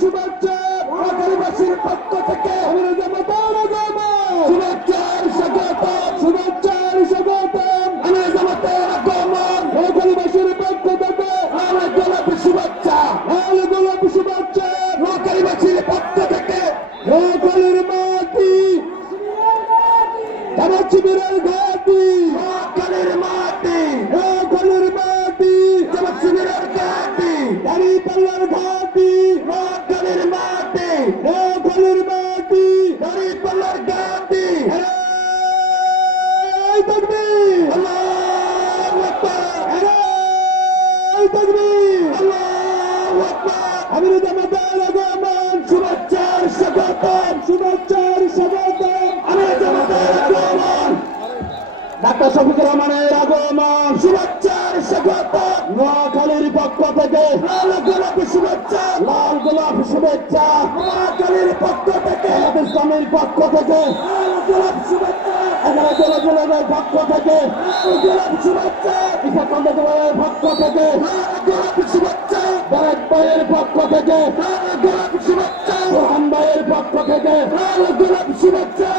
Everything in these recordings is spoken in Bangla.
শুভেচ্ছা নোয়াখালীবাসীর পক্ষ থেকে আমরা জামাতের আগমন শুভেচ্ছার স্বাগতম শুভেচ্ছার স্বাগতম আমরা জামাতের আগমন নোয়াখালীবাসীর পক্ষ থেকে লাল গোলাপ শুভেচ্ছা নোয়াখালীবাসীর পক্ষ থেকে নোয়াখালীর মাটি জামাত শিবিরের ঘাঁটি নোয়াখালীর মাটি জামাত শিবিরের ঘাঁটি দাঁড়িপাল্লার ঘাঁটি নোয়াখালীর মাটি দাঁড়িপাল্লার ঘাঁটি তাকবীর আল্লাহু আকবার তাকবীর আল্লাহু আকবার আমরা জামাতের আগমন শুভেচ্ছার স্বাগতম আমরা জামাতের আগমন ডাক্তার শফিকুর রহমানের আগমন শুভেচ্ছার স্বাগতম নোয়াখালীর পক্ষ থেকে লাল গোলাপ শুভেচ্ছা নোয়াখালীর পক্ষ থেকে ইসলামের পক্ষ থেকে লাল গোলাপ শুভেচ্ছা এগারো জেলার পক্ষ থেকে লাল গোলাপ শুভেচ্ছা ইসাকান্দের পক্ষ থেকে লাল গোলাপ শুভেচ্ছা বারেক ভাইয়ের পক্ষ থেকে লাল গোলাপ শুভেচ্ছা রোহান ভাইয়ের পক্ষ থেকে লাল গোলাপ শুভেচ্ছা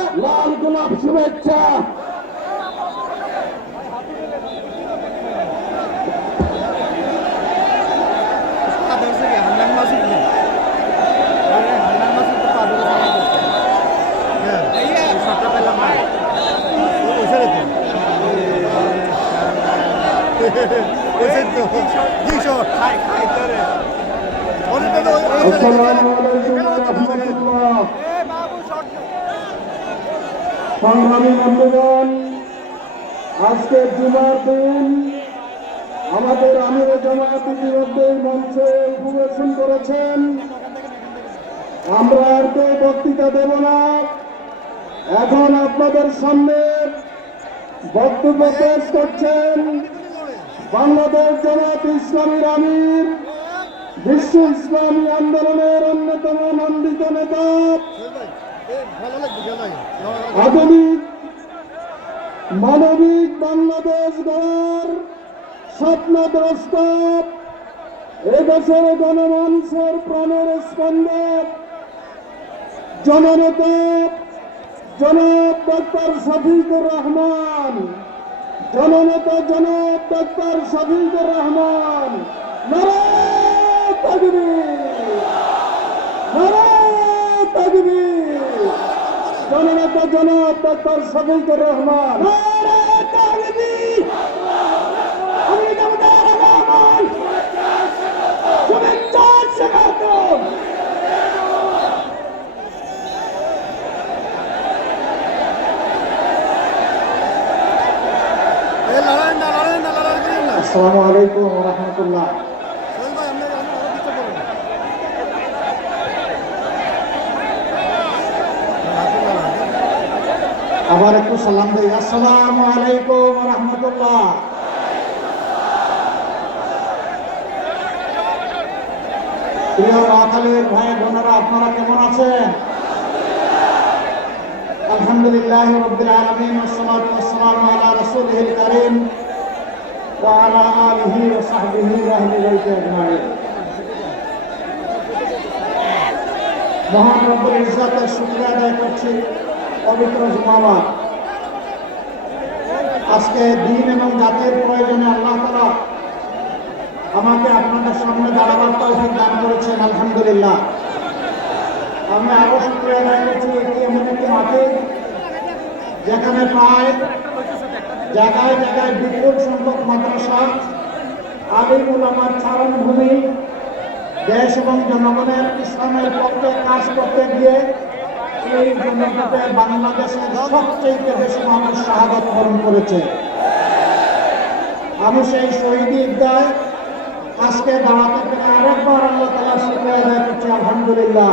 সংগ্রামী বন্ধুগণ, আজকে জুমার দিন আমাদের আমির জামায়াত ইতিমধ্যে মঞ্চে উপবেশন করেছেন। আমরা আর কেউ বক্তৃতা দেব না, এখন আপনাদের সামনে বক্তব্য পেশ করছেন বাংলাদেশ জামায়াত ইসলামীর আমির, বিশ্ব ইসলামী আন্দোলনের অন্যতম মণ্ডিত নেতা, আধুনিক মানবিক বাংলাদেশ গড়ার স্বপ্নদ্রষ্টা, এদেশের গণমানুষের প্রাণের স্পন্দন জননেতা জনাব ডাক্তার শফিকুর রহমান, নারে তাকবীর, জননেতা জনাব ডাক্তার শফিকুর রহমান, নারে তাকবীর, শুভেচ্ছার স্বাগতম। আসসালামু আলাইকুম ওয়া রাহমাতুল্লাহ। আবার একটু সালাম দেই। আসসালামু আলাইকুম ওয়া রাহমাতুল্লাহ। প্রিয় নোয়াখালীর ভাই বোনেরা, আপনারা কেমন আছেন? আলহামদুলিল্লাহ রাব্বিল আলামিন, ওয়াসসালাতু ওয়াসসালামু আলা রাসূলিল কারীম ওয়া আলা আলিহি ওয়া সাহবিহি ওয়া আহলি বাইতি আজমাইন। মহান রব্বুল ইজ্জতের শুকরিয়া আদায় করছি পবিত্র জুমাবার। আজকে দিন এবং জাতির প্রয়োজনে আল্লাহ তাআলা আমাকে আপনাদের সামনে দাঁড়াবার তৌফিক দান করেছেন, আলহামদুলিল্লাহ। আমি আরো শুকরিয়া আদায় করছি এটি এমন একটি মাঠে যেখানে প্রায় জায়গায় জায়গায় বিপুল সংখ্যক মাদ্রাসা, আলিম উলামার চারণভূমি, দেশ এবং জনগণের ইসলামের পক্ষে কাজ করতে গিয়ে এই জনগণে বাংলাদেশের সবচেয়ে বেশি মানুষ শাহাদাত বরণ করেছে। আমি সেই শহীদ ঈদগায় আজকে দাঁড়াতে পেরে আরেকবার আল্লাহ তাআলার শুকরিয়া আদায় করছি, আলহামদুলিল্লাহ।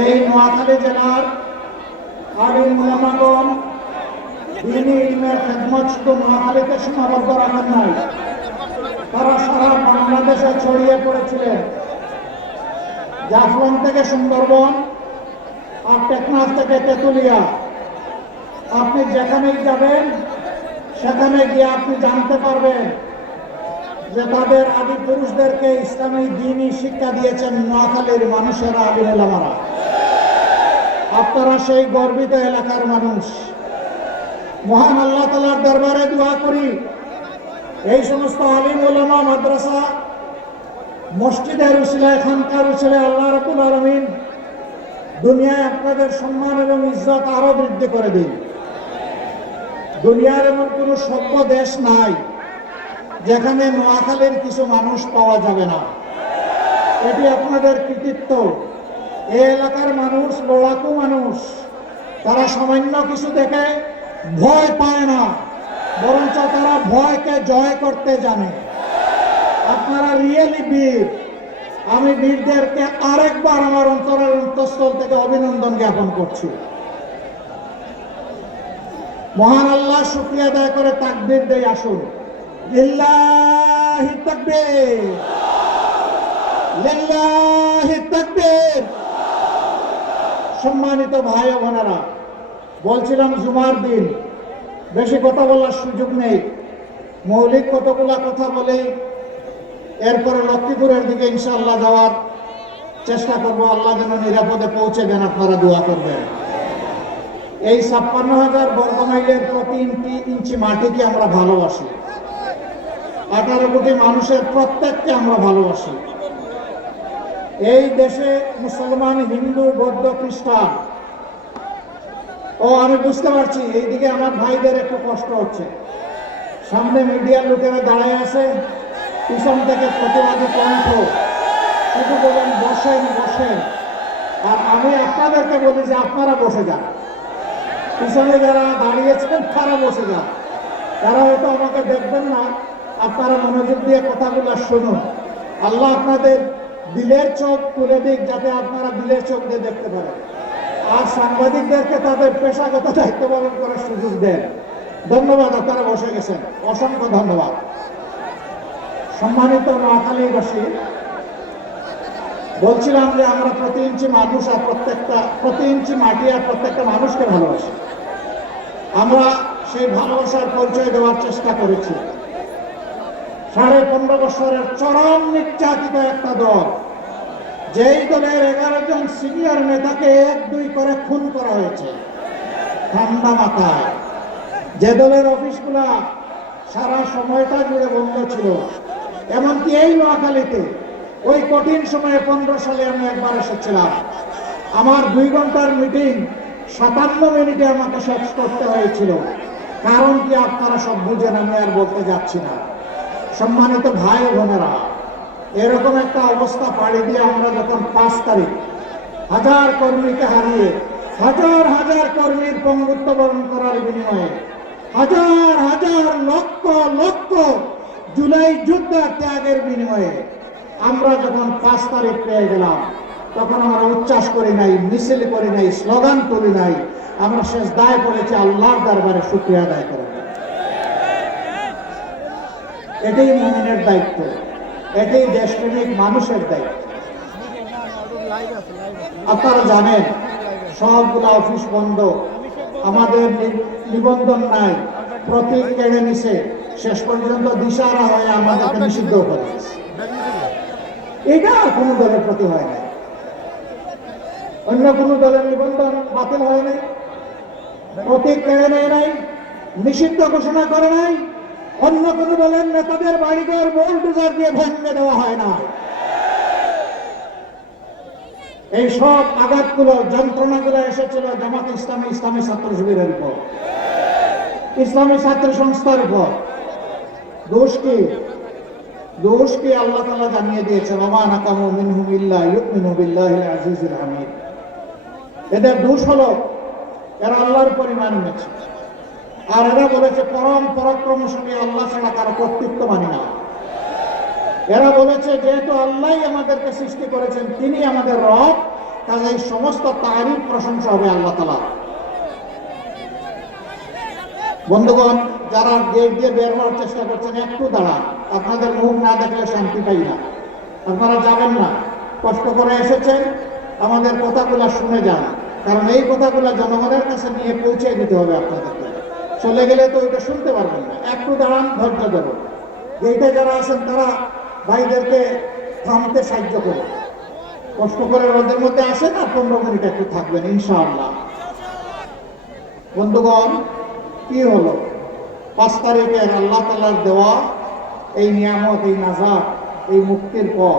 এই নোয়াখালী জেলার আলিম উলামাগণ দ্বীনি ইলমের খেদমত শুধু নোয়াখালীতে সীমাবদ্ধ রাখেন নাই, তারা সারা বাংলাদেশে ছড়িয়ে পড়েছিলেন। জাফলং থেকে সুন্দরবন আর টেকনাফ থেকে তেঁতুলিয়া, আপনি যেখানেই যাবেন সেখানে গিয়ে আপনি জানতে পারবেন যে তাদের আদি পুরুষদেরকে ইসলামী দ্বীনি শিক্ষা দিয়েছেন নোয়াখালীর মানুষেরা, আলিম ওলামারা। আপনারা সেই গর্বিত এলাকার মানুষ। মহান আল্লাহ তাআলার দরবারে দোয়া করি এই সমস্ত আলিম ওলামা, মাদ্রাসা, মসজিদের উসিলায়, খানকার উসিলায় আল্লাহ রাব্বুল আলামিন দুনিয়ায় আপনাদের সম্মান এবং ইজ্জত আরো বৃদ্ধি করে দিন। দুনিয়ার এমন কোনো সভ্য দেশ নাই যেখানে নোয়াখালীর কিছু মানুষ পাওয়া যাবে না। এটি আপনাদের কৃতিত্ব। এই এলাকার মানুষ লড়াকু মানুষ। তারা সামান্য কিছু দেখে ভয় পায় না, বরঞ্চ তারা ভয়কে জয় করতে জানে। আপনারা রিয়েলি বীর। আমি বীরদেরকে আরেকবার আমার অন্তরের অন্তঃস্থল থেকে অভিনন্দন জ্ঞাপন করছি। মহান আল্লাহ শুকরিয়া আদায় করে তাকবীর দেই। আসুন, লিল্লাহি তাকবীর, লিল্লাহি তাকবীর। সম্মানিত ভাই ও বোনেরা, বলছিলাম জুমার দিন বেশি কথা বলার সুযোগ নেই। মৌলিক কতগুলা কথা বলেই এরপরে লক্ষ্মীপুরের দিকে ইনশাআল্লাহ যাওয়ার চেষ্টা করব। আল্লাহ যেন নিরাপদে পৌঁছে দেন, আপনারা দোয়া করবেন। এই ৫৬,০০০ বর্গমাইলের প্রতি ইঞ্চি মাটিকে আমরা ভালোবাসি। ১৮ কোটি মানুষের প্রত্যেককে আমরা ভালোবাসি। এই দেশে মুসলমান, হিন্দু, বৌদ্ধ, খ্রিস্টান, আমি বুঝতে পারছি এইদিকে আমার ভাইদের একটু কষ্ট হচ্ছে। সামনে মিডিয়ার লোকেরা দাঁড়ায় আছে, পিছন থেকে প্রতিবাদী কণ্ঠ শুধু বলেন বসেন বসেন। আর আমি আপনাদেরকে বলি যে আপনারা বসে যান। পিছনে যারা দাঁড়িয়েছেন তারা বসে যান। তারা হয়তো আমাকে দেখবেন না, আপনারা মনোযোগ দিয়ে কথাগুলো শুনুন। আল্লাহ আপনাদের দিলের চোখ তুলে দিক, যাতে আপনারা দিলের চোখ দিয়ে দেখতে পারেন। আর সাংবাদিকদেরকে তাদের পেশাগত দায়িত্ব পালন করার সুযোগ দেন। ধন্যবাদ, আপনারা বসে গেছেন, অসংখ্য ধন্যবাদ। সম্মানিত নোয়াখালীবাসী, বলছিলাম যে আমরা প্রতি ইঞ্চি মানুষ আর প্রতি ইঞ্চি মাটি আর প্রত্যেকটা মানুষকে ভালোবাসি। আমরা সেই ভালোবাসার পরিচয় দেওয়ার চেষ্টা করেছি। 15.5 বছরের চরম নির্যাতিত একটা দল, যেই দলের 11 জন সিনিয়র নেতাকে 1-2 করে খুন করা হয়েছে ঠান্ডা মাথায়, যে দলের অফিসগুলা সারা সময়টা জুড়ে বন্ধ ছিল। এমনকি এই নোয়াখালীতে ওই কঠিন সময়ে 15 সালে আমি একবার এসেছিলাম। আমার 2 ঘন্টার মিটিং 57 মিনিটে আমাকে শেষ করতে হয়েছিল। কারণ কি আপনারা সব বুঝেন, আমি আর বলতে যাচ্ছি না। সম্মানিত ভাই ও বোনেরা, এরকম একটা অবস্থা পাড়ি দিয়ে আমরা যখন 5 তারিখ 1000 কর্মীকে হারিয়ে, হাজার হাজার কর্মীর পঙ্গুত্ব বরণ করার বিনিময়ে, হাজার হাজার লক্ষ লক্ষ জুলাই যোদ্ধার ত্যাগের বিনিময়ে আমরা যখন 5 তারিখ পেয়ে গেলাম, তখন আমরা উচ্ছ্বাস করি নাই, মিছিল করি নাই, স্লোগান করি নাই। আমরা শেষ দায় করেছি আল্লাহর দরবারে শুকরিয়া আদায় করে। এটাই মুমিনের দায়িত্ব, এটাই দেশপ্রেমিক মানুষের দায়িত্ব। আপনারা জানেন সবগুলা অফিস বন্ধ, আমাদের নিবন্ধন নাই, প্রতীক কেড়ে নিছে, শেষ পর্যন্ত দিশারা হয়ে আমাদেরকে নিষিদ্ধ করে দিয়েছে। এটা আর কোনো দলের প্রতি হয় নাই, অন্য কোনো দলের নিবন্ধন বাতিল হয় নাই, প্রতীক কেড়ে নেয় নাই, নিষিদ্ধ ঘোষণা করে নাই, অন্য কোনো দলের নেতাদের বাড়িঘর বোল্ডোজার দিয়ে ভেঙে দেওয়া হয় না। এই সব আঘাতগুলো, যন্ত্রণাগুলো এসেছিল জামাত ইসলামী, ইসলামী ছাত্র শিবিরের উপর, ইসলামী ছাত্র সংস্থার উপর। দোষ কি? দোষ কি আল্লাহ তাআলা জানিয়ে দিয়েছে, ওয়া নাকামু মিনহুম ইল্লা ইউমিনু বিল্লাহিল আজিজিল হামিদ। এদের দোষ হলো এরা আল্লাহর উপর ঈমান এনেছে, আর এরা বলেছে পরম পরাক্রমশালী আল্লাহ ছাড়া কারো কর্তৃত্ব মানি না। এরা বলেছে যেহেতু আল্লাহই আমাদেরকে সৃষ্টি করেছেন, তিনি আমাদের রব, কাজেই সমস্ত তারিফ প্রশংসা হবে আল্লাহ তাআলা। বন্ধুগণ, যারা গেট দিয়ে বের হওয়ার চেষ্টা করছেন, একটু দাঁড়ান, আপনাদের মুখ না দেখলে শান্তি পাই না। আপনারা যাবেন না, কষ্ট করে এসেছেন, আমাদের কথাগুলো শুনে যান, কারণ এই কথাগুলো জনগণের কাছে নিয়ে পৌঁছে দিতে হবে আপনাদেরকে। চলে গেলে তো ওইটা শুনতে পারবেন না। একটু দাঁড়ান, ধৈর্য ধরুন। এইটা যারা আছেন তারা ভাইদেরকে থামতে সাহায্য করুন, কষ্ট করে রোদের মধ্যে আসেন আর 15 মিনিট একটু থাকবেন ইনশাআল্লাহ। বন্ধুগণ, কি হলো 5 তারিখের আল্লাহ তাআলার দেওয়া এই নিয়ামত, এই নাজাত, এই মুক্তির পর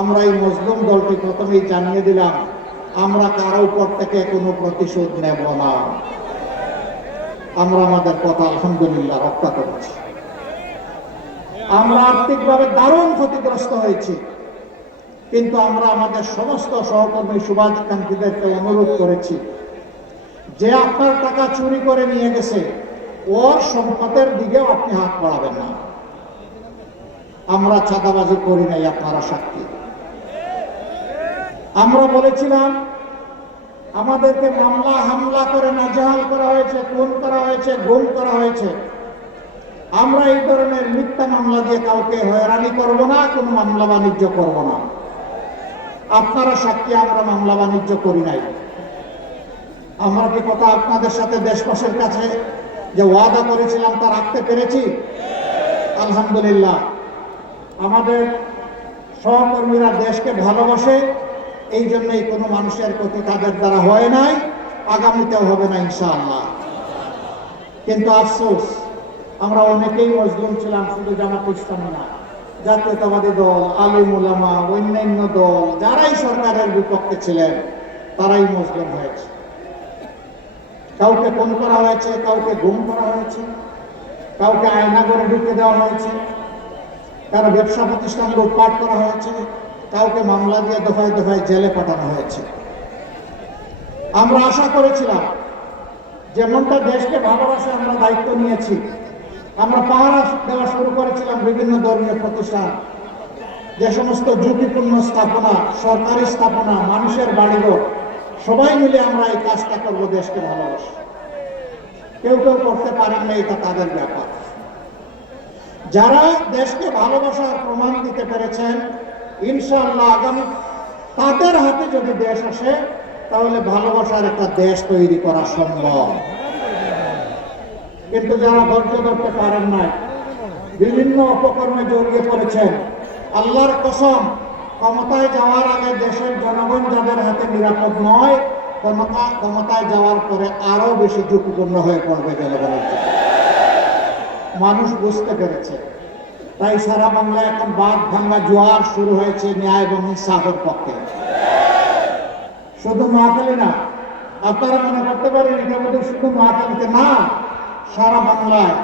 আমরা এই মজলুম দলটি প্রথমেই জানিয়ে দিলাম আমরা কারো উপর থেকে কোনো প্রতিশোধ নেব না। আমরা আমাদের কথা আলহামদুলিল্লাহ রক্ষা করেছি। আমরা আর্থিকভাবে দারুণ ক্ষতিগ্রস্ত হয়েছি, কিন্তু আমরা আমাদের সমস্ত সহকর্মী শুভাকাঙ্ক্ষীদেরকে অনুরোধ করেছি যে আপনার টাকা চুরি করে নিয়ে গেছে ওর সম্পদের দিকেও আপনি হাত বাড়াবেন না। আমরা চাঁদাবাজি করি নাই, আপনারা সাক্ষী। আমরা বলেছিলাম আমাদেরকে মামলা হামলা করে নাজেহাল করা হয়েছে, খুন করা হয়েছে, গুম করা হয়েছে। আমরা এই ধরনের মিথ্যা মামলা দিয়ে কাউকে হয়রানি করব না, কোনো মামলা বাণিজ্য করব না। আপনারা সাক্ষী, আমরা মামলা বাণিজ্য করি নাই। আমরা কি কথা আপনাদের সাথে দেশবাসীর কাছে যে ওয়াদা করেছিলাম তা রাখতে পেরেছি? আলহামদুলিল্লাহ। আমাদের সহকর্মীরা দেশকে ভালোবাসে, এই জন্যই কোনো মানুষের ক্ষতি তাদের দ্বারা হয় নাই, আগামীতেও হবে না ইনশাআল্লাহ। কিন্তু আফসোস, আমরা অনেকেই মজলুম ছিলাম, শুধু জামাত ইসলামী না, জাতীয়তাবাদী দল, আলেম ওলামা, অন্যান্য দল যারাই সরকারের বিপক্ষে ছিলেন তারাই মজলুম হয়েছে। কাউকে খুন করা হয়েছে, কাউকে গুম করা হয়েছে, কাউকে আয়না করে ঢুকে দেওয়া হয়েছে, কারো ব্যবসা প্রতিষ্ঠান লুটপাট করা হয়েছে, কাউকে মামলা দিয়ে দফায় দফায় জেলে পাঠানো হয়েছে। আমরা আশা করেছিলাম যেমনটা দেশকে ভালোবাসে আমরা দায়িত্ব নিয়েছি, আমরা পাহারা দেওয়া শুরু করেছিলাম বিভিন্ন ধর্মীয় প্রতিষ্ঠান, যে সমস্ত ঝুঁকিপূর্ণ স্থাপনা, সরকারি স্থাপনা, মানুষের বাড়িঘর, সবাই মিলে আমরা এই কাজটা করবো দেশকে ভালোবাসি। কেউ কেউ করতে পারেন না, এটা তাদের ব্যাপার। যারা দেশকে ভালোবাসার প্রমাণ দিতে পেরেছেন, ইনশাআল্লাহ আগামী তাদের হাতে যদি দেশ আসে তাহলে ভালোবাসার একটা দেশ তৈরি করা সম্ভব। কিন্তু যারা ধৈর্য ধরতে পারেন নাই, বিভিন্ন অপকর্মে জড়িয়ে পড়েছেন, আল্লাহর কসম, ক্ষমতায় যাওয়ার আগে দেশের জনগণ যাদের হাতে নিরাপদ নয়, ক্ষমতায় যাওয়ার পরে আরো বেশি ঝুঁকিপূর্ণ হয়ে পড়বে জনগণের জন্য। মানুষ বুঝতে পেরেছে, তাই সারা বাংলায় এখন বাঁধ ভাঙ্গা জোয়ার শুরু হয়েছে ন্যায় এবং ইনসাফের পক্ষে। শুধু নোয়াখালী না, আপনারা মনে করতে পারেন এটা বোধহয় শুধু নোয়াখালীতে না, সারা বাংলায়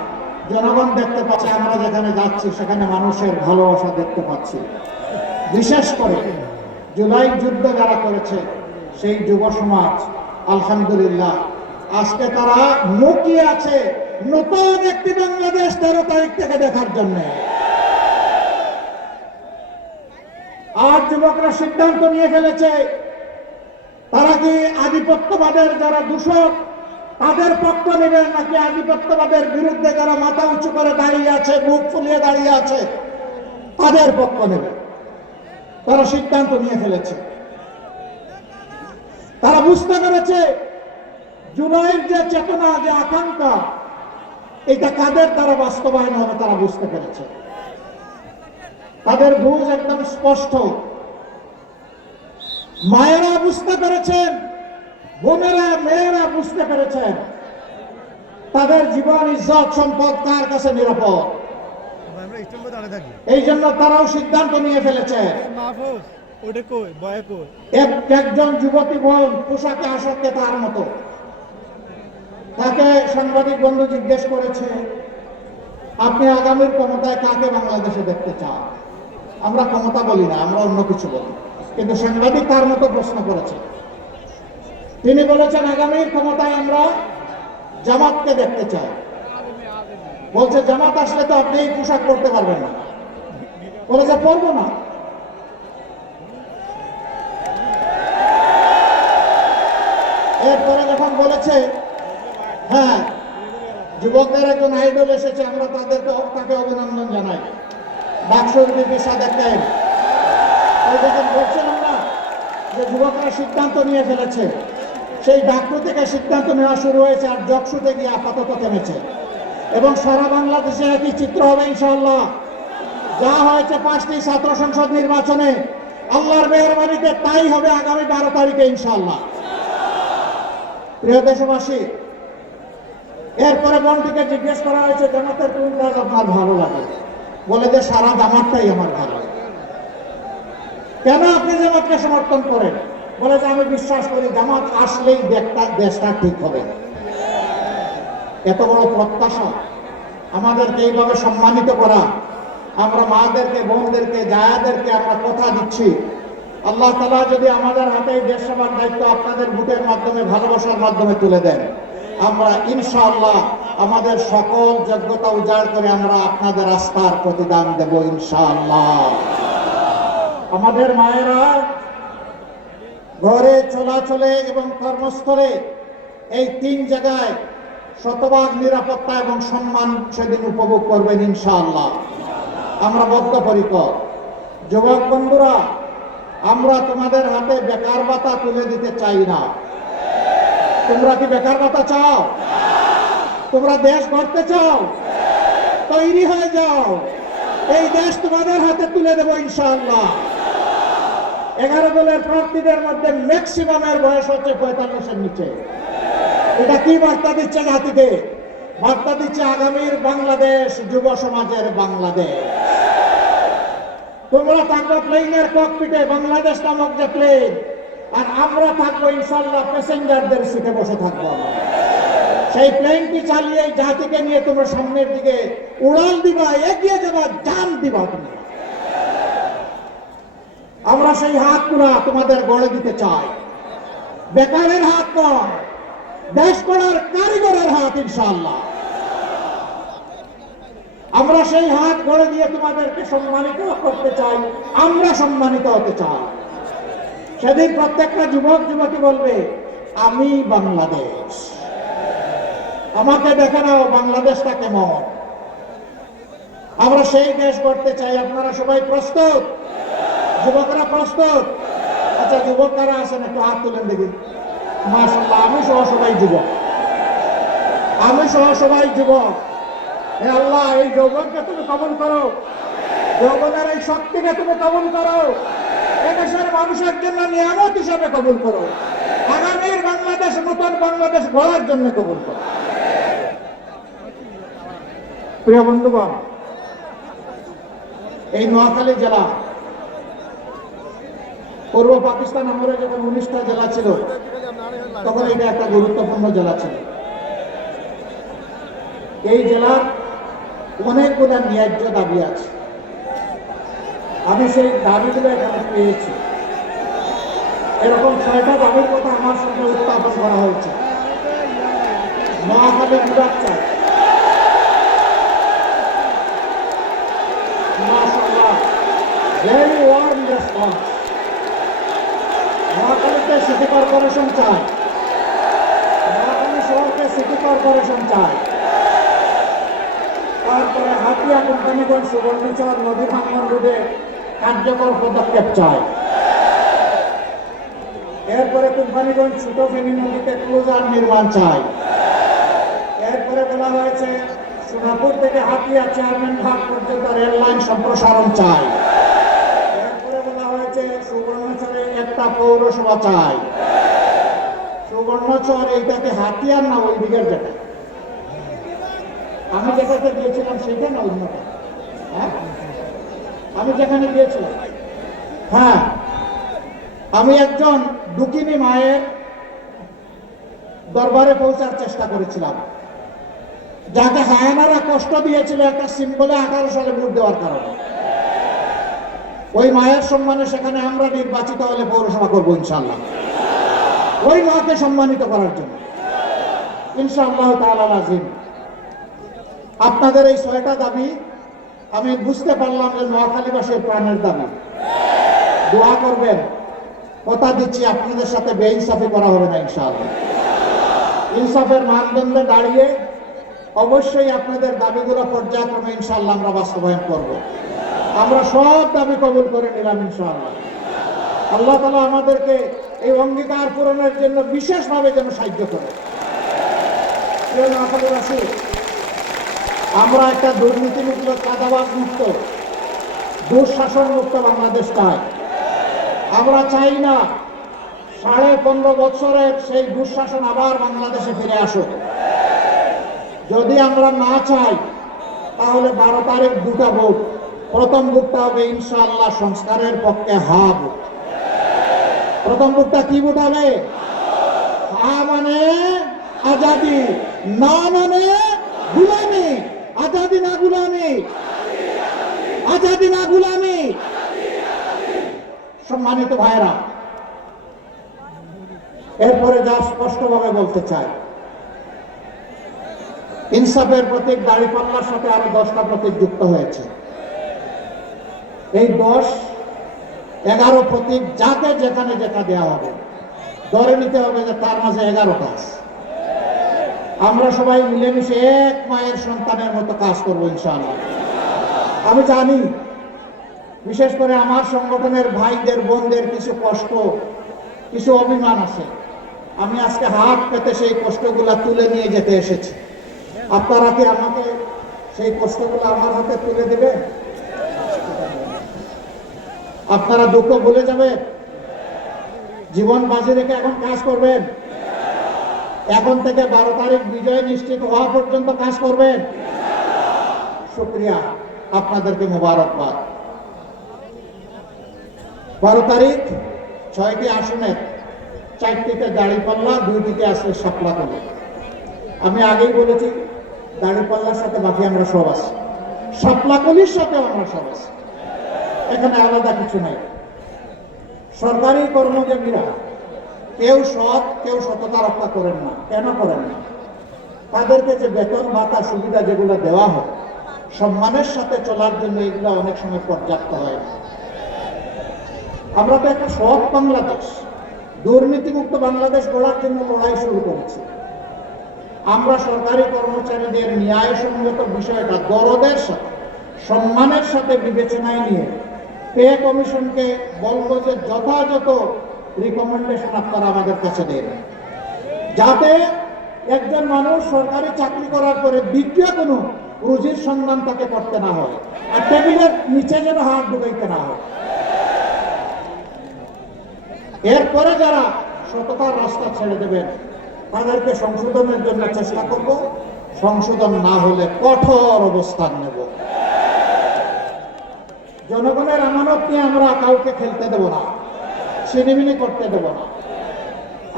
জনগণ দেখতে পাচ্ছে, আমরা যেখানে যাচ্ছি সেখানে মানুষের ভালোবাসা দেখতে পাচ্ছি। বিশেষ করে জুলাই যুদ্ধ যারা করেছে সেই যুব সমাজ, আলহামদুলিল্লাহ আজকে তারা মুখিয়ে আছে নতুন একটি বাংলাদেশ 13 তারিখ থেকে দেখার জন্য। আর যুবকরা সিদ্ধান্ত নিয়ে ফেলেছে তারা কি আধিপত্যবাদের যারা দূষক তাদের পক্ষ নেবেন, নাকি আধিপত্যবাদের বিরুদ্ধে যারা মাথা উঁচু করে দাঁড়িয়ে আছে, বুক ফুলিয়ে দাঁড়িয়ে আছে তাদের পক্ষ নেবে। তারা সিদ্ধান্ত নিয়ে ফেলেছে। তারা বুঝতে পেরেছে জুলাইয়ের যে চেতনা, যে আকাঙ্ক্ষা, এটা কাদের দ্বারা বাস্তবায়ন হবে তারা বুঝতে পেরেছে। তাদের বুঝ একদম স্পষ্ট। মায়েরা বুঝতে পেরেছেন, বোনেরা, মেয়েরা বুঝতে পেরেছেন তাদের জীবন, ইজ্জত, সম্পদ কার কাছে নিরাপদ। এই জন্য তারাও সিদ্ধান্ত নিয়ে ফেলেছে। একজন যুবতী বোন পোশাকে আসক্তে তার মতো, তাকে সাংবাদিক বন্ধু জিজ্ঞেস করেছে আপনি আগামীর ক্ষমতায় কাকে বাংলাদেশে দেখতে চান? আমরা ক্ষমতা বলি না, আমরা অন্য কিছু বলি, কিন্তু সাংবাদিক তার মতো প্রশ্ন করেছে। তিনি বলেছেন আগামীর ক্ষমতায় আমরা জামাতকে দেখতে চাই। বলছে জামাত আসলে তো আপনি এই পোশাক পরতে পারবেন না। বলেছে পরবো না। এরপরে যখন বলেছে হ্যাঁ যুবকদের একজন আইডল এসেছে, আমরা তাকে অভিনন্দন জানাই, ডাকসুর ভিসা দেখেন। যখন বলছিলাম না যে যুবকরা সিদ্ধান্ত নিয়ে ফেলেছে, সেই ডাকসু থেকে সিদ্ধান্ত নেওয়া শুরু হয়েছে আর জকসুতে গিয়ে আপাতত থেমেছে। এবং সারা বাংলাদেশে একই চিত্র হবে ইনশাআল্লাহ। যা হয়েছে 5টি ছাত্র সংসদ নির্বাচনে, আল্লাহর মেহেরবানিতে তাই হবে আগামী 12 তারিখে ইনশাআল্লাহ। প্রিয় দেশবাসী, এরপরে বোনটিকে জিজ্ঞেস করা হয়েছে জামাতের কোন কাজ আপনার ভালো লাগে, বলে যে সারা জামাতটাই আমার ভালো লাগে। কেন আপনি জামাতকে সমর্থন করেন? বলে যে আমি বিশ্বাস করি জামাত আসলেই দেশটা ঠিক হবে। এত বড় প্রত্যাশা, আমাদেরকে এইভাবে সম্মানিত করা, আমরা মাদেরকে, বোনদেরকে, জায়াদেরকে আমরা কথা দিচ্ছি, আল্লাহ তাআলা যদি আমাদের হাতে দেশ সেবার দায়িত্ব আপনাদের ভোটের মাধ্যমে, ভালোবাসার মাধ্যমে তুলে দেন, আমরা ইনশাআল্লাহ আমাদের সকল যোগ্যতা উজাড় করে আমরা আপনাদের আস্থার প্রতিদান দেব ইনশাআল্লাহ। আমাদের মায়েরা ঘরে, চলাচলে এবং কর্মস্থলে এই 3 জায়গায় শতভাগ নিরাপত্তা এবং সম্মান সেদিন উপভোগ করবেন ইনশাআল্লাহ। আমরা বদ্ধপরিকর। যুবক বন্ধুরা, আমরা তোমাদের হাতে বেকার ভাতা তুলে দিতে চাই না। তোমরা কি বেকার ভাতা চাও? তোমরা দেশ গড়তে চাও? তৈরি হয়ে যাও, এই দেশ তোমাদের হাতে তুলে দেব ইনশাআল্লাহ। 11 দলের প্রার্থীদের মধ্যে ম্যাক্সিমামের বয়স হচ্ছে 45-এর নিচে। এটা কি বার্তা দিচ্ছে জাতিকে? বার্তা দিচ্ছে আগামীর বাংলাদেশ যুব সমাজের বাংলাদেশ। তোমরা থাকবো প্লেনের ককপিটে, বাংলাদেশ নামক যে প্লেন, আর আমরা থাকবো ইনশাআল্লাহ প্যাসেঞ্জারদের সিটে বসে থাকবো। সেই প্লেনটি চালিয়ে জাতিকে নিয়ে তোমরা সামনের দিকে উড়াল দিবা, এগিয়ে যাবা, জান দিবা তুমি। আমরা সেই হাতগুলা তোমাদের গড়ে দিতে চাই। বেকারের হাত নয়, দেশ গড়ার কারিগরের হাত ইনশাআল্লাহ। আমরা সেই হাত গড়ে দিয়ে তোমাদেরকে সম্মানিত করতে চাই, আমরা সম্মানিত হতে চাই। সেদিন প্রত্যেকটা যুবক যুবতী বলবে আমি বাংলাদেশ, আমাকে দেখে নাও বাংলাদেশটা কেমন। আমরা সেই দেশ গড়তে চাই। আপনারা সবাই প্রস্তুত? যুবকরা প্রস্তুত? আচ্ছা, যুবক কারা আছেন একটু হাত তুলেন দেখি। মাশাআল্লাহ, আমি সহ সবাই যুবক, আমি সহ সবাই যুবক। হে আল্লাহ, এই যৌবনকে তুমি কবুল করো, যৌবনের এই শক্তিকে তুমি কবুল করো, এদেশের মানুষের জন্য নিয়ামত হিসাবে কবুল করো, আগামীর বাংলাদেশ, নতুন বাংলাদেশ গড়ার জন্য কবুল করো। প্রিয় বন্ধুগণ, এই নোয়াখালী জেলা পূর্ব পাকিস্তান আমলে যখন 19টা জেলা ছিল, তখন এটা একটা গুরুত্বপূর্ণ জেলা ছিল। এই জেলার অনেকগুলো ন্যায্য দাবি আছে। আমি সেই দাবিগুলো এখানে পেয়েছি। এরকম 6টা দাবির কথা আমার সামনে উত্থাপন করা হয়েছে। নোয়াখালী বিভাগ চাই, মাশাআল্লাহ, ভেরি ওয়ার্ম রেসপন্স। নোয়াখালীতে সিটি কর্পোরেশন চাই, নোয়াখালী শহরকে সিটি কর্পোরেশন চাই। তারপরে হাতিয়া, কোম্পানিগঞ্জ, সুবর্ণচর নদী ভাঙন রোধে কার্যকর পদক্ষেপ চাই। এরপরে কোম্পানিগঞ্জ ছোট ফেনী নদীতে ক্লোজার নির্মাণ চাই। এরপরে বলা হয়েছে সোনাপুর থেকে হাতিয়া চেয়ারম্যান ঘাট পর্যন্ত রেল লাইন সম্প্রসারণ চাই। এরপরে বলা হয়েছে সুবর্ণচরে একটা পৌরসভা চাই। সুবর্ণচর এইটাকে হাতিয়ার না ওই দিকের যেটা আমি যেখানে গিয়েছিলাম সেটা না অন্যটা? হ্যাঁ, আমি যেখানে গিয়েছিলাম, হ্যাঁ, আমি একজন দুঃখিনী মায়ের দরবারে পৌঁছার চেষ্টা করেছিলাম, যাকে হায়ানারা কষ্ট দিয়েছিল একটা সিম্বলে 18 সালে ভোট দেওয়ার কারণে। ওই মায়ের সম্মানে সেখানে আমরা নির্বাচিত হলে পৌরসভা করবো ইনশাআল্লাহ, ওই মাকে সম্মানিত করার জন্য ইনশাআল্লাহ তাআলা আজিম। আপনাদের এই 6টা দাবি আমি বুঝতে পারলাম যে নোয়াখালীবাসীর প্রাণের দাবি। দোয়া করবেন, কথা দিচ্ছি আপনাদের সাথে বেইনসাফি করা হবে না ইনশাআল্লাহ। ইনসাফের মানদণ্ডে দাঁড়িয়ে অবশ্যই আপনাদের দাবিগুলো পর্যায়ক্রমে ইনশাআল্লাহ আমরা বাস্তবায়ন করব। আমরা সব দাবি কবুল করে নিলাম ইনশাআল্লাহ। আল্লাহ তাআলা আমাদেরকে এই অঙ্গীকার পূরণের জন্য বিশেষভাবে যেন সাহায্য করে। নোয়াখালীবাসী, আমরা একটা দুর্নীতিমুক্ত, চাঁদাবাজ মুক্ত, দুঃশাসন মুক্ত বাংলাদেশ চাই। আমরা চাই না 15.5 বছরের সেই দুঃশাসন আবার বাংলাদেশে ফিরে আসুক। যদি আমরা না চাই তাহলে 12 তারিখ দুটা ভোট। প্রথম ভোটটা হবে ইনশাআল্লাহ সংস্কারের পক্ষে হা ভোট। প্রথম ভোটটা কি ভোট হবে? হা মানে আজাদি, না মানে গুলামি। আজাদি না গুলামি, আজাদি না গুলামি। সম্মানিত ভাইরা, এরপরে যা স্পষ্টভাবে বলতে চাই, ইনসাফের প্রতীক দাঁড়িপাল্লার সাথে আরো 10টা প্রতীক যুক্ত হয়েছে। এই 10-11 প্রতীক যাকে যেখানে যেটা দেওয়া হবে ধরে নিতে হবে যে তার মাঝে 11টা আছে। আমরা সবাই মিলেমিশে এক মায়ের সন্তানের মতো কাজ করবো ইনশাআল্লাহ। আমি জানি বিশেষ করে আমার সংগঠনের ভাইদের বোনদের কিছু কষ্ট, কিছু অভিমান আছে। আমি আজকে হাত পেতে সেই কষ্টগুলা তুলে নিয়ে যেতে এসেছি। আপনারা কি আমাকে সেই কষ্টগুলো আমার হাতে তুলে দেবেন? আপনারা দুঃখ ভুলে যাবেন, জীবন বাজি রেখে এখন কাজ করবেন। এখন থেকে 12 তারিখ বিজয় নিশ্চিত হওয়া পর্যন্ত কাজ করবেন। শুকরিয়া, আপনাদেরকে মোবারকবাদ। 12 তারিখ 6টি আসনের 4টিতে দাঁড়িপাল্লা, 2টিতে আসলে শাপলাকলি। আমি আগেই বলেছি দাঁড়িপাল্লার সাথে বাকি আমরা সব আছি, শাপলাকলির সাথেও আমরা সব আছি। এখানে আলাদা কিছু নাই। সরকারি কর্মজীবীরা কেউ সৎ, কেউ সততা রক্ষা করেন না। কেন করেন না? তাদেরকে যে বেতন ভাতা সুবিধা যেগুলো দেওয়া হয় সম্মানের সাথে চলার জন্য এগুলো অনেক সময় পর্যাপ্ত হয় না। আমরা তো একটা সৎ বাংলাদেশ, দুর্নীতিমুক্ত বাংলাদেশ গড়ার জন্য লড়াই শুরু করেছি। আমরা সরকারি কর্মচারীদের ন্যায়সঙ্গত বিষয়টা দরদের সাথে, সম্মানের সাথে বিবেচনায় নিয়ে পে কমিশনকে বলবো যে যথাযথ রিকমেন্ডেশন আপনারা আমাদের কাছে দেন, যাতে একজন মানুষ সরকারি চাকরি করার পরে দ্বিতীয় কোনো রুজির সন্ধান তাকে করতে না হয়, আর টেবিলের নিচে যেন হাত ঢুকাইতে না হয়। এরপরে যারা সততার রাস্তা ছেড়ে দেবেন তাদেরকে সংশোধনের জন্য চেষ্টা করব। সংশোধন না হলে কঠোর অবস্থান নেব। জনগণের আমানত নিয়ে আমরা কাউকে খেলতে দেব না, ছিনিমিনি করতে দেব না।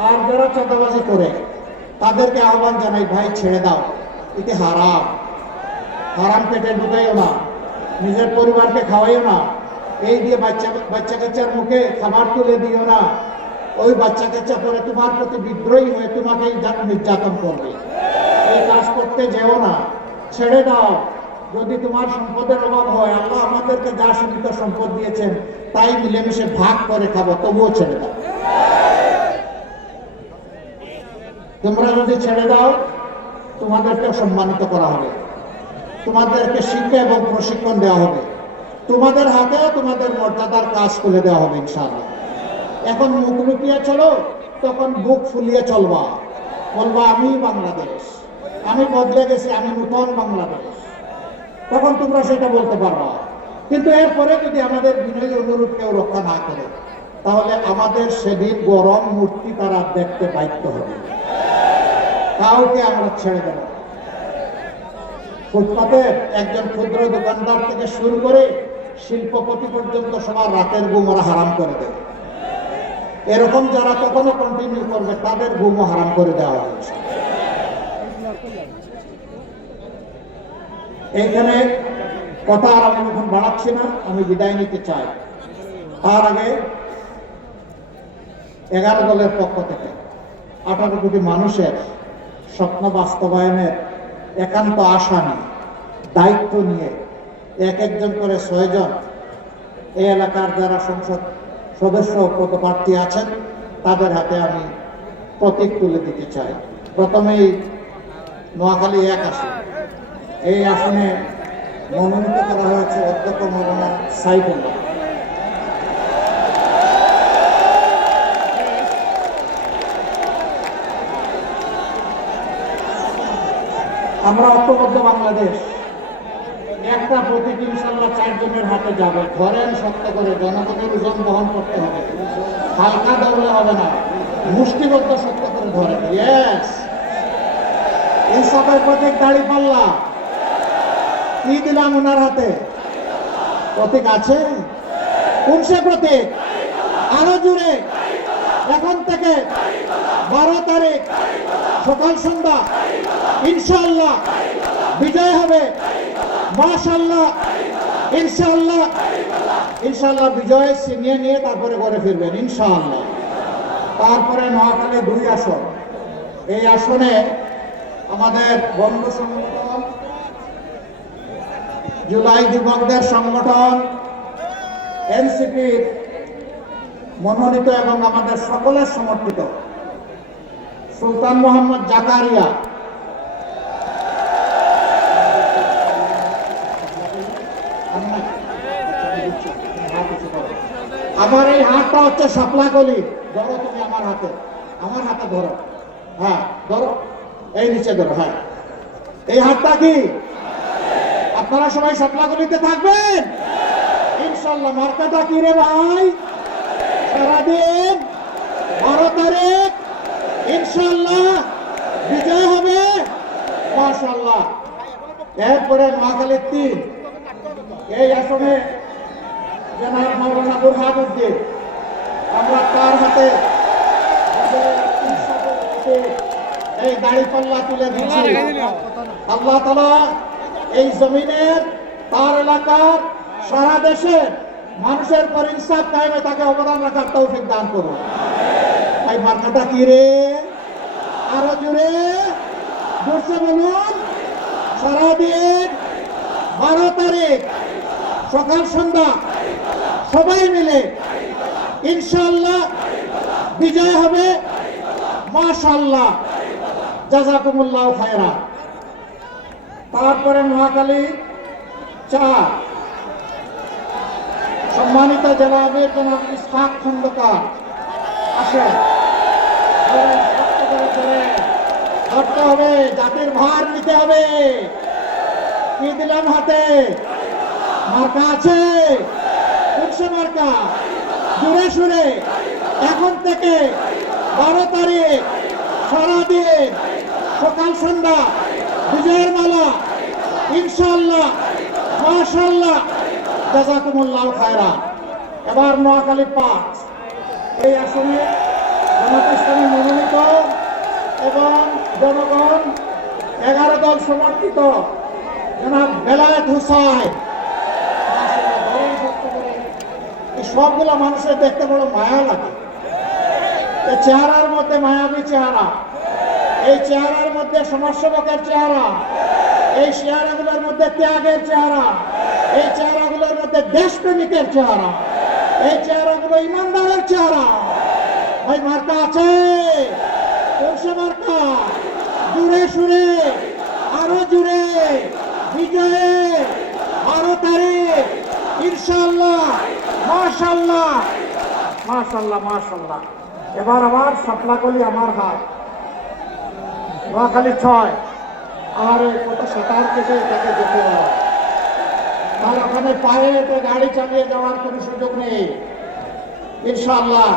আর যারা চাঁদাবাজি করে তাদেরকে আহ্বান জানাই, ভাই ছেড়ে দাও, এটি হারাম। হারাম পেটে ঢুকাইও না, নিজের পরিবারকে খাওয়াইও না। এই দিয়ে বাচ্চা কাচ্চার মুখে খাবার তুলে দিও না। ওই বাচ্চা কাচ্চা পরে তোমার প্রতি বিদ্রোহী হয়ে তোমাকে নির্যাতন করবে। এই কাজ করতে যেও না, ছেড়ে দাও। যদি তোমার সম্পদের অভাব হয়, আল্লাহ আমাদেরকে যা সীমিত সম্পদ দিয়েছেন তাই মিলেমিশে ভাগ করে খাবো, তবুও ছেড়ে দাও। তোমরা যদি ছেড়ে দাও তোমাদেরকে সম্মানিত করা হবে, তোমাদেরকে শিক্ষা এবং প্রশিক্ষণ দেওয়া হবে, তোমাদের হাতে তোমাদের মর্যাদার কাজ খুলে দেওয়া হবে ইনশাআল্লাহ। এখন মুখ লুকিয়ে চলো, তখন বুক ফুলিয়ে চলবা, বলবা আমি বাংলাদেশ, আমি বদলে গেছি, আমি নূতন বাংলাদেশ। তখন তোমরা সেটা বলতে পারবা। কিন্তু এরপরে যদি আমাদের বিনয়ী অনুরোধ কেউ রক্ষা না করে, তাহলে আমাদের সেদিন গরম মূর্তি তারা দেখতে বাধ্য হবে। কাউকে আমরা ছেড়ে দেব। ফুটপাতের একজন ক্ষুদ্র দোকানদার থেকে শুরু করে শিল্পপতি পর্যন্ত সবার রাতের ঘুম ওরা হারাম করে দেয়। এরকম যারা কখনো কন্টিনিউ করবে তাদের ঘুমও হারাম করে দেওয়া হয়েছে। এইখানে কথা আর আমি এখন বাড়াচ্ছি না, আমি বিদায় নিতে চাই। তার আগে 11 দলের পক্ষ থেকে 18 কোটি মানুষের স্বপ্ন বাস্তবায়নের একান্ত আশা নিয়ে, দায়িত্ব নিয়ে এক একজন করে 6 জন এই এলাকার যারা সংসদ সদস্য পদপ্রার্থী আছেন তাদের হাতে আমি প্রতীক তুলে দিতে চাই। প্রথমেই নোয়াখালী 1 আসন, এই আসনে মনোনীত করা হয়েছে অধ্যক্ষ মৌলানা সাইফুল্লাহ। আমরা ঐক্যবদ্ধ বাংলাদেশ একটা প্রতীক ইনশাল্লাহ 4 জনের হাতে যাবে। ধরেন শক্ত করে, জনগণের ওজন বহন করতে হবে, হালকা দৌড়লে হবে না, মুষ্টিবদ্ধ শক্ত করে ধরেন। ইয়েস, ইনসাফের প্রতীক দাঁড়িপাল্লা। কি দিলাম ওনার হাতে? প্রতীক আছে? কোন সে প্রতীক? আরো জুড়ে। এখন থেকে 12 তারিখ সকাল সন্ধ্যা ইনশাআল্লাহ বিজয় হবে। মাশাআল্লাহ, ইনশাআল্লাহ, ইনশাআল্লাহ বিজয় ছিনিয়ে নিয়ে তারপরে ঘরে ফিরবেন ইনশাআল্লাহ। তারপরে নোয়াখালী 2 আসন। এই আসনে আমাদের বন্ধু সংগঠন, জুলাই যুবকদের সংগঠন, এনসিপির মনোনীত এবং আমাদের সকলের সমর্থিত সুলতান মোহাম্মদ জাকারিয়া আমার এই হাতটা হচ্ছে শাপলাকলি। ধরো তুমি আমার হাতে ধরো। হ্যাঁ ধরো, এই নিচে ধরো। হ্যাঁ, এই হাতটা কি? আপনারা সবাই শাপলাকলিতে থাকবেন ইনশাল্লাহ। মার্কাটা কি রে ভাই? সারাদিন 12 তারিখ ইনশাল্লাহ বিজয় হবে। মাশাআল্লাহ। এরপরে নোয়াখালী 3, এই আসনে জনাব মাওলানা বুরহানুদ্দিন, আমরা তার হাতে এই দাঁড়িপাল্লা তুলে দিচ্ছি। আল্লাহ তাআলা এই জমিনের, তার এলাকার, সারা দেশের মানুষের পর ইনসাফ কায়েমে তাকে অবদান রাখার তৌফিক দান করুন। ভাই মার্কাটা কি রে? আরো জোরে জোরসে বলুন। সারাদিন 12 তারিখ সকাল সন্ধ্যা সবাই মিলে ইনশাআল্লাহ বিজয় হবে। মাশাআল্লাহ, জাযাকুমুল্লাহু খায়রা। তারপরে নোয়াখালী 4, সম্মানিত জেলা আমির জনাব ইসহাক খন্দকার আসেন। ধরতে হবে, জাতির ভার নিতে হবে। কি দিলাম হাতে? মার্কা আছে? কোনসে মার্কা? জুড়ে সুরে এখন থেকে 12 তারিখ সারাদিন সকাল সন্ধ্যা বিজয়ের মালা ইনশাআল্লাহ। মাশাআল্লাহ, জাযাকুমুল্লাহু খায়রা। এবার নোয়াখালী 5, এই আসনে জামাত ইসলামী মনোনীত এবং জনগণ 11 দল সমর্থিত জনাব বেলায়েত হুসাইন। এই সবগুলো মানুষের দেখতে বড় মায়া লাগে। এই চেহারার মধ্যে মায়াবী চেহারা, এই চেহারার মধ্যে সমাজসেবকের চেহারা, এই চেহারাগুলোর মধ্যে ত্যাগের চেহারা, এই চেহারাগুলোর মধ্যে দেশপ্রেমিকের চেহারা, এই চেহারাগুলো ইমানদারের চেহারা। ভাই মার্কা আছে? কোনসে মার্কা? জুড়ে সুরে আরো জুড়ে বিজয়ে 12 তারিখ ইনশাআল্লাহ। মাশাআল্লাহ, মাশাআল্লাহ, মাশাআল্লাহ। এবার আবার শাপলাকলি আমার হাত। নোয়াখালী 6, আর কত সাঁতার কেটে তাকে যেতে হয়, তার ওখানে পায়ে হেঁটে গাড়ি চালিয়ে যাওয়ার কোনো সুযোগ নেই ইনশাআল্লাহ।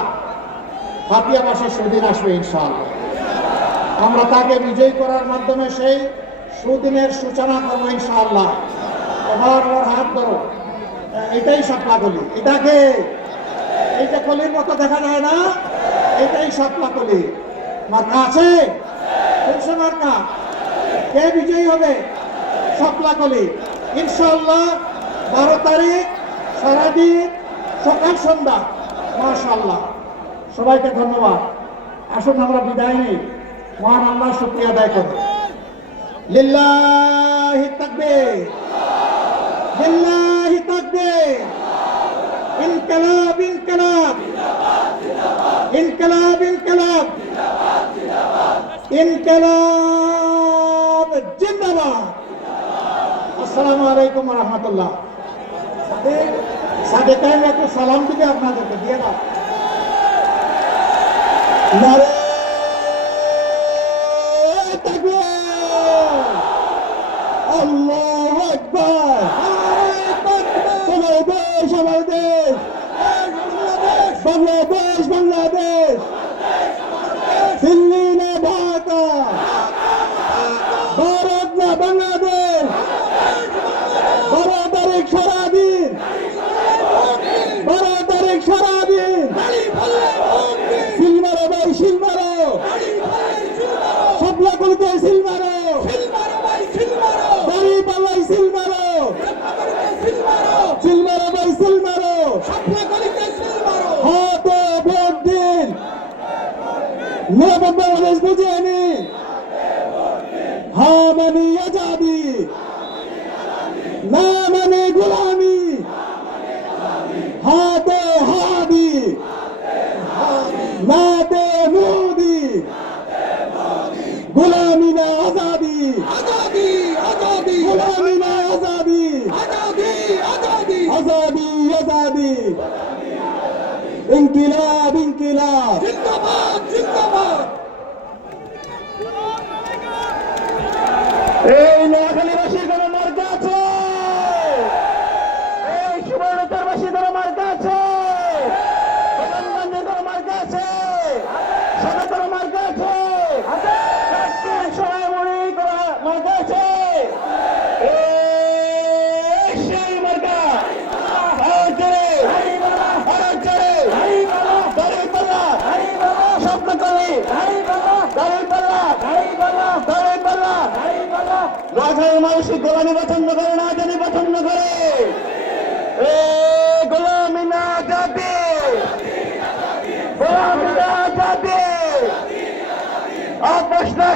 হাতিয়া মাসের সুদিন আসবে ইনশাআল্লাহ। আমরা তাকে বিজয়ী করার মাধ্যমে সেই সুদিনের সূচনা করবো ইনশাআল্লাহ। এবার ওর হাত ধরো, এটাই শাপলাকলি। এটাকে এই যে কলির মতো দেখা যায় না, এটাই শাপলাকলি। মার্কা আছে? কোনসে মার্কা? কে বিজয়ী হবে? শাপলাকলি ইনশাআল্লাহ। 12 তারিখ সারাদিন সকাল সন্ধ্যা। মাশাআল্লাহ, সবাইকে ধন্যবাদ। আসুন আমরা বিদায় নিই, মহান আল্লাহর শুকরিয়া আদায় করি। লিল্লাহি তাকবীর, লিল্লাহি তাকবীর। ইনকিলাব, ইনকিলাব, ইনকিলাব, ইনকিলাব, ইনকিলাব জিন্দাবাদ। আসসালামু আলাইকুম ওয়া রাহমাতুল্লাহ। সাথে একটু সালাম দিবে আপনাদেরকে, দিয়ে দাও। নারে তাকবীর, আল্লাহু আকবার। নিরাপদ বাংলাদেশ বুঝে আনি হ্যাঁ মানে আজাদি না মানে গোলামি হাতে হাদি নাতে মোদি গোলামি না আজাদি आजादी आजादी গোলামি না আজাদি आजादी आजादी আজাদি আজাদি ইনকিলাব ইনকিলাব जिंदाबाद जिंदाबाद এই নোয়াখালীবাসীর কোনো মার্কা আছে এই সুবর্ণচরবাসীর কোনো মার্কা আছে প্রধানমন্ত্রীর কোনো মার্কা আছে সদর কোনো মার্কা আছে সোনামণি কোনো মার্কা আছে এই সেই মার্কা স্বপ্ন করি নোয়াখালীর মানুষ গোলামি পছন্দ করে না জানি পছন্দ করে এ গোলামি না যাবে গোলামি না যাবে আপোষ না